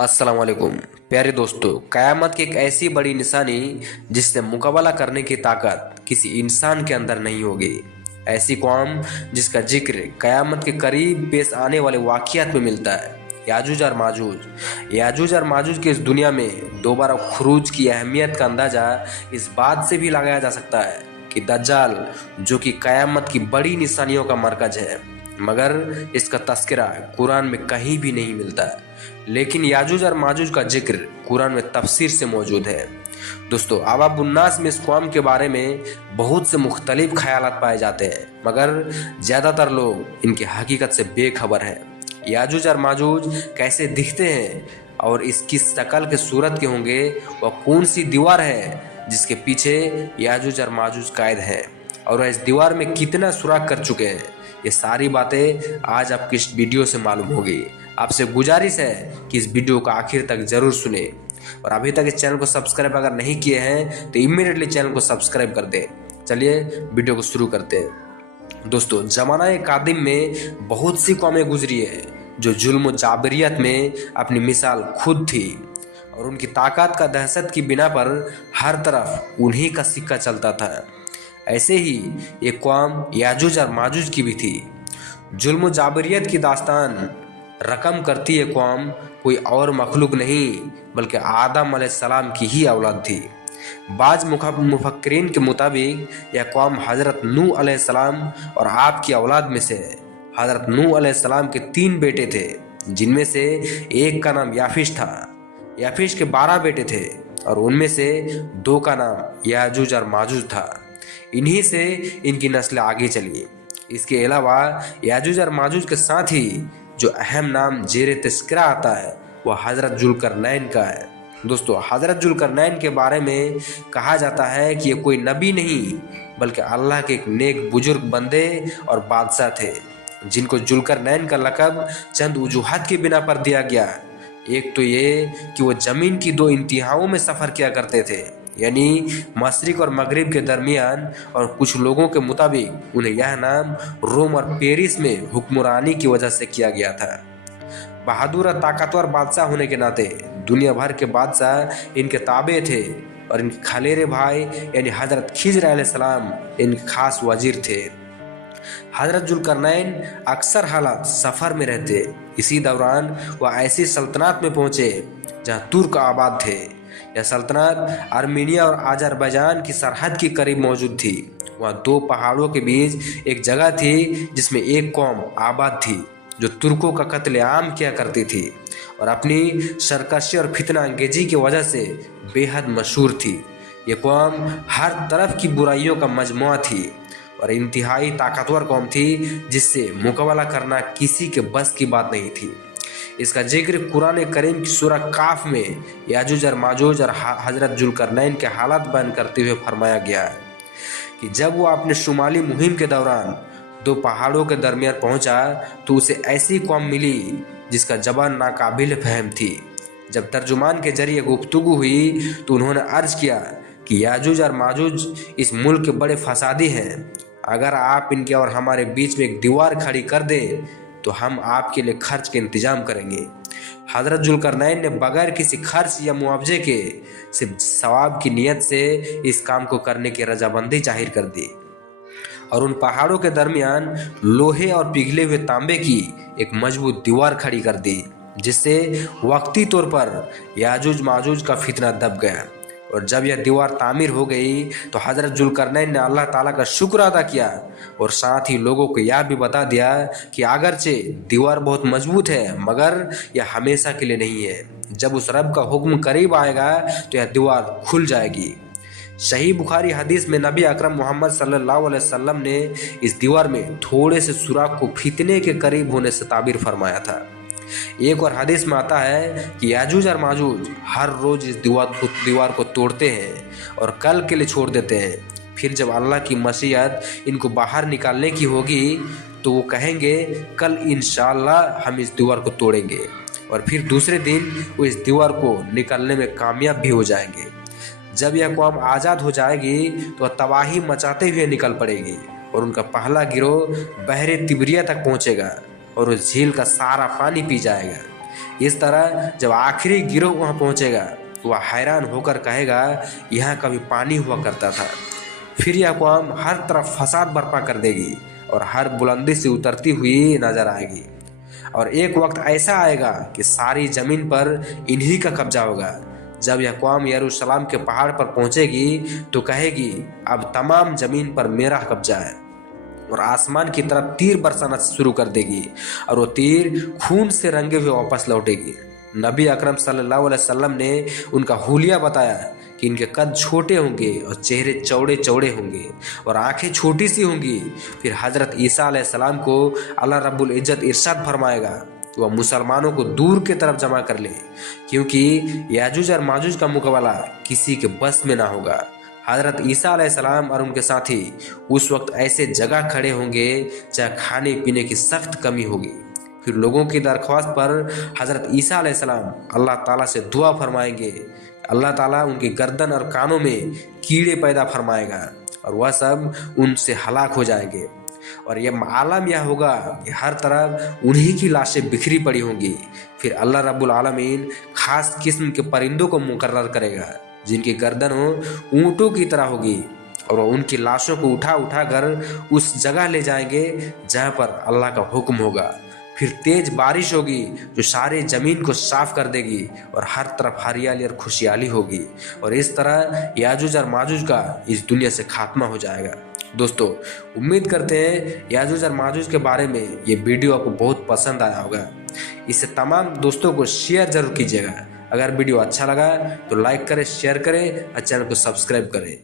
अस्सलाम वालेकुम प्यारे दोस्तों। क़यामत की एक ऐसी बड़ी निशानी जिससे मुकाबला करने की ताकत किसी इंसान के अंदर नहीं होगी। ऐसी कौम जिसका जिक्र क़यामत के करीब पेश आने वाले वाक़ियात में मिलता है। याजूज और माजूज की इस दुनिया में दोबारा खुरूज की अहमियत का अंदाज़ा इस बात से भी लगाया जा सकता है कि दज्जाल, जो कि क़यामत की बड़ी निशानियों का मरकज है, मगर इसका तस्करा कुरान में कहीं भी नहीं मिलता है। लेकिन याजूज और माजूज का जिक्र कुरान में तफसीर से मौजूद है। दोस्तों, आवाबुन्नास में इस कौम के बारे में बहुत से मुख्तलिफ ख्यालात पाए जाते हैं, मगर ज़्यादातर लोग इनकी हकीकत से बेखबर हैं। याजूज और माजूज कैसे दिखते हैं और इसकी शक्ल के सूरत के होंगे, वह कौन सी दीवार है जिसके पीछे याजूज और माजूज कैद हैं, और वह इस दीवार में कितना सुराख कर चुके हैं, ये सारी बातें आज आपकी इस वीडियो से मालूम होगी। आपसे गुजारिश है कि इस वीडियो को आखिर तक जरूर सुने, और अभी तक इस चैनल को सब्सक्राइब अगर नहीं किए हैं तो इमीडिएटली चैनल को सब्सक्राइब कर दें। चलिए वीडियो को शुरू करते हैं। दोस्तों, ज़माना कादिम में बहुत सी कौमें गुजरी है जो जुल्म व जाबरियत में अपनी मिसाल खुद थी, और उनकी ताकत का दहशत की बिना पर हर तरफ उन्हीं का सिक्का चलता था। ऐसे ही एक कौम याजूज और माजूज की भी थी। जुल्म व जाबरियत की दास्तान रकम करती है कौम कोई और मखलूक नहीं बल्कि आदम अलैहिस्सलाम की ही औलाद थी। बाज मुफक्किरीन के मुताबिक यह कौम हज़रत नूह अलैहिस्सलाम और आपकी औलाद में से है। हज़रत नूह अलैहिस्सलाम के 3 बेटे थे, जिनमें से एक का नाम याफिश था। याफिश के 12 बेटे थे और उनमें से 2 का नाम याजूज और माजूज था। इन्हीं से इनकी नस्ल आगे चली। इसके अलावा याजूज और माजूज के साथ ही जो अहम नाम जेर तस्करा आता है वह हज़रत जुल्करनैन का है। दोस्तों, हज़रत जुल्करनैन के बारे में कहा जाता है कि ये कोई नबी नहीं बल्कि अल्लाह के एक नेक बुजुर्ग बंदे और बादशाह थे, जिनको जुल्करनैन का लक़ब चंद वजूहात की बिना पर दिया गया। एक तो ये कि वो ज़मीन की 2 इंतहाओं में सफ़र किया करते थे, यानी मशरिक़ और मगरिब के दरमियान, और कुछ लोगों के मुताबिक उन्हें यह नाम रोम और पेरिस में हुक्मरानी की वजह से किया गया था। बहादुर और ताकतवर बादशाह होने के नाते दुनिया भर के बादशाह इनके ताबे थे, और इनके खलेरे भाई यानी हज़रत खिज़र अलैहिस्सलाम इनके खास वजीर थे। हज़रत जुल्करनैन अक्सर हालात सफ़र में रहते। इसी दौरान वह ऐसी सल्तनत में पहुँचे जहाँ तुर्क आबाद थे। यह सल्तनत आर्मीनिया और अज़रबैजान की सरहद के करीब मौजूद थी। वहाँ 2 पहाड़ों के बीच एक जगह थी जिसमें एक कौम आबाद थी जो तुर्कों का कत्लेआम किया करती थी और अपनी सरकशी और फितना अंगेजी की वजह से बेहद मशहूर थी। ये कौम हर तरफ की बुराइयों का मजमुआ थी और इंतहाई ताकतवर कौम थी जिससे मुकाबला करना किसी के बस की बात नहीं थी। इसका जिक्र कुरान करीम की सूरह काफ में याजूज और माजूज और हज़रत जुल्करनैन के हालात बयान करते हुए फरमाया गया है कि जब वो अपने शुमाली मुहिम के दौरान 2 पहाड़ों के दरमियान पहुंचा तो उसे ऐसी कौम मिली जिसका जबान नाकाबिल फहम थी। जब तर्जुमान के जरिए गुफ्तगू हुई तो उन्होंने अर्ज किया कि याजूज और माजूज इस मुल्क के बड़े फसादी हैं। अगर आप इनके और हमारे बीच में एक दीवार खड़ी कर दें तो हम आपके लिए खर्च के इंतजाम करेंगे। हज़रत जुल्करनैन ने बगैर किसी खर्च या मुआवजे के सिर्फ सवाब की नीयत से इस काम को करने की रजामंदी जाहिर कर दी और उन पहाड़ों के दरमियान लोहे और पिघले हुए तांबे की एक मजबूत दीवार खड़ी कर दी, जिससे वक्ती तौर पर याजूज माजूज का फितना दब गया। और जब यह दीवार तामीर हो गई तो हज़रत जुल्करनैन ने अल्लाह ताला का शुक्र अदा किया और साथ ही लोगों को यह भी बता दिया कि अगरचे दीवार बहुत मजबूत है मगर यह हमेशा के लिए नहीं है। जब उस रब का हुक्म करीब आएगा तो यह दीवार खुल जाएगी। सही बुखारी हदीस में नबी अकरम मोहम्मद सल्लल्लाहु अलैहि वसल्लम ने इस दीवार में थोड़े से सुराख को फितने के करीब होने से ताबीर फरमाया था। एक और हदीस में आता है कि याजूज और माजूज हर रोज इस दीवार को तोड़ते हैं और कल के लिए छोड़ देते हैं। फिर जब अल्लाह की मशीयत इनको बाहर निकालने की होगी तो वो कहेंगे कल इंशाअल्लाह हम इस दीवार को तोड़ेंगे, और फिर दूसरे दिन वो इस दीवार को निकालने में कामयाब भी हो जाएंगे। जब यह कौम आज़ाद हो जाएगी तो तबाही मचाते हुए निकल पड़ेगी और उनका पहला गिरोह बहरे तिब्रिया तक पहुँचेगा और उस झील का सारा पानी पी जाएगा। इस तरह जब आखिरी गिरोह वहाँ पहुँचेगा वह हैरान होकर कहेगा, यहाँ कभी पानी हुआ करता था। फिर यह कौम हर तरफ फसाद बर्पा कर देगी और हर बुलंदी से उतरती हुई नजर आएगी। और एक वक्त ऐसा आएगा कि सारी जमीन पर इन्हीं का कब्जा होगा। जब यह कौम यरूशलेम के पहाड़ पर पहुंचेगी तो कहेगी, अब तमाम जमीन पर मेरा कब्जा है, और आसमान की तरफ तीर बरसाना शुरू कर देगी और वो तीर खून से रंगे हुए वापस लौटेगी। नबी अकरम सल्लल्लाहु अलैहि वसल्लम ने उनका हुलिया बताया कि इनके कद छोटे होंगे और चेहरे चौड़े चौड़े होंगे और आंखें छोटी सी होंगी। फिर हजरत ईसा अलैहिस्सलाम को अल्लाह रब्बुल इज्जत इरशाद फरमाएगा कि वह मुसलमानों को दूर के तरफ जमा कर ले, क्योंकि याजूज और माजूज का मुकाबला किसी के बस में ना होगा। हजरत ईसा अलैहिस्सलाम और उनके साथी उस वक्त ऐसे जगह खड़े होंगे जहाँ खाने पीने की सख्त कमी होगी। फिर लोगों की दरख्वास्त पर हजरत ईसा अलैहिस्सलाम अल्लाह ताला से दुआ फरमाएंगे। अल्लाह ताला उनकी गर्दन और कानों में कीड़े पैदा फरमाएगा और वह सब उनसे हलाक हो जाएंगे। और यह आलम यह होगा कि हर तरफ उन्हीं की लाशें बिखरी पड़ी होंगी। फिर अल्लाह रब्बुल आलमीन खास किस्म के परिंदों को मुकर्रर करेगा जिनकी गर्दन ऊँटों की तरह होगी, और वह उनकी लाशों को उठा उठा कर उस जगह ले जाएंगे जहाँ पर अल्लाह का हुक्म होगा। फिर तेज बारिश होगी जो सारे जमीन को साफ कर देगी और हर तरफ हरियाली और खुशहाली होगी, और इस तरह याजूज और माजूज का इस दुनिया से खात्मा हो जाएगा। दोस्तों, उम्मीद करते हैं याजूज और माजूज के बारे में ये वीडियो आपको बहुत पसंद आया होगा। इसे तमाम दोस्तों को शेयर जरूर कीजिएगा। अगर वीडियो अच्छा लगा तो लाइक करें, शेयर करें और चैनल को सब्सक्राइब करें।